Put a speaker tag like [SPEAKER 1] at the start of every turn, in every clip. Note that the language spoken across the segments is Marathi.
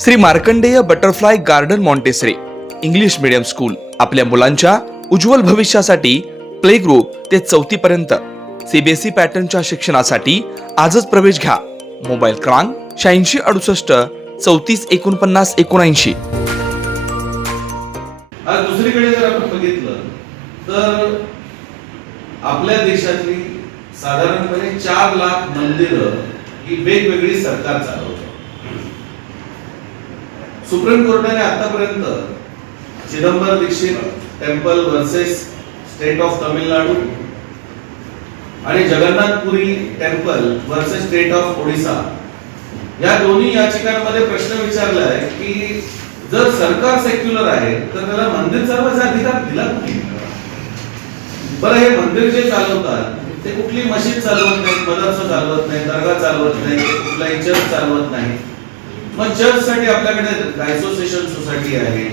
[SPEAKER 1] Shri Markandey butterfly garden Montessori English medium school आपल्या मुलांच्या उज्ज्वल भविष्यासाठी प्ले ग्रुप ते चौथी पर्यंत सीबीएसई पॅटर्नच्या शिक्षणासाठी आजच प्रवेश घ्या. मोबाईल क्रमांक शहाऐंशी अडुसष्ट चौतीस एकोणपन्नास एकोणऐंशी.
[SPEAKER 2] दुसरीकडे जर आपण बघितलं तर आपल्या देशातली साधारणपणे चार लाख मंदिरं ही वेगवेगळी सरकार चालवतात. सुप्रीम कोर्टाने आतापर्यंत Chidambar Dikshit temple versus state of Tamilnadu आणि Jagannathpuri temple versus state of Odisha या दोन्ही याचिकांमध्ये प्रश्न विचारलाय की जर सरकार सेक्युलर आहे तर त्याला मंदिर चालवायचा अधिकार दिला बरं हे मंदिर जे चालवतात ते कुठली मशीद चालवत नाही मदरसा चालवत नाही दर्गा चालवत नाही कुठलाही चर्च चालवत नाही मग चर्चसाठी आपल्याकडे डायसोसिएशन सोसायटी आहे.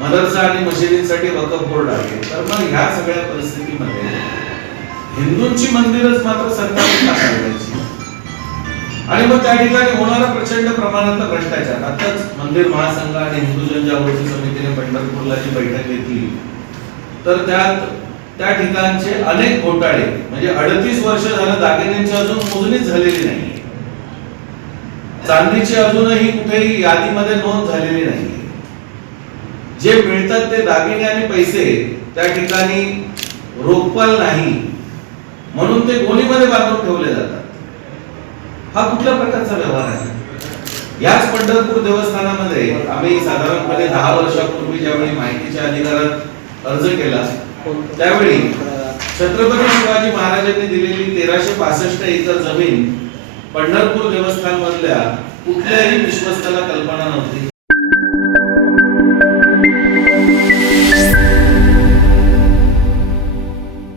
[SPEAKER 2] मदरसा आणि मशिदींसाठी वकफ बोर्ड आहे. तर मग ह्या सगळ्या परिस्थितीमध्ये हिंदूंची मंदिरच मात्र सरकारने आणि मग त्या ठिकाणी होणारा प्रचंड प्रमाणात भ्रष्टाचार. आताच मंदिर महासंघ आणि हिंदू जनजागृती समितीने पंढरपूरला जी बैठक घेतली. तर त्यात त्या ठिकाणचे अनेक घोटाळे म्हणजे अडतीस वर्ष झालं दागिन्यांची अजून मोजणीच झालेली नाही. चांदीची अजूनही कुठेही यादीमध्ये नोंद झालेली नाही जे मिळतात ते दागिने आणि पैसे त्या ठिकाणी रोखपाल नाही. म्हणून ते गोणीमध्ये बांधून ठेवले जातात. हा कुठल्या प्रकारचा व्यवहार आहे? याच पंढरपूर देवस्थानामध्ये आम्ही साधारणपणे दहा वर्षापूर्वी ज्यावेळी माहितीच्या अधिकारात अर्ज केला त्यावेळी छत्रपती शिवाजी महाराजांनी दिलेली तेराशे पासष्ट एकर जमीन पंढरपूर देवस्थान मधल्या कुठल्याही विश्वस्ताला कल्पना नव्हती.